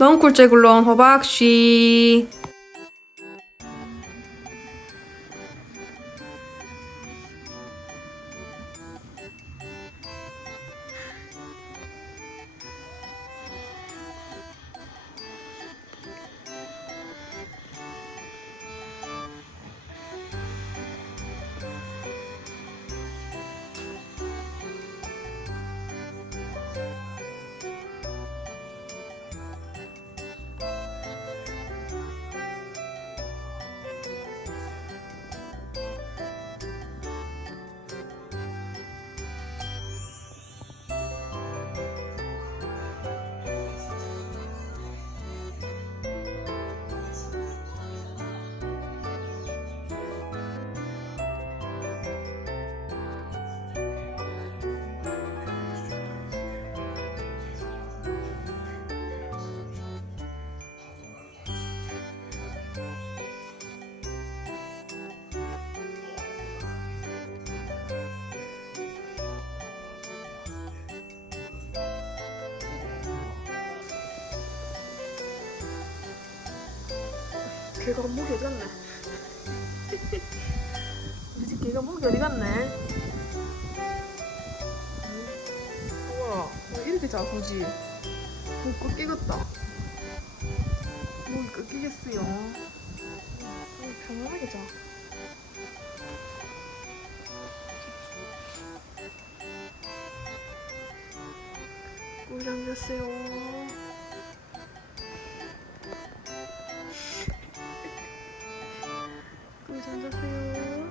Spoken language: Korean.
넝쿨째 굴러온 호박씨. 걔가 목이 어디 갔네? 우리 집 걔가 목이 어디 갔네? 우와, 왜 이렇게 작으지? 목 꺾이겠다. 목이 꺾이겠어요. 편안하게 자. 꿀잠 잤어요. 꿀잠 잤어요.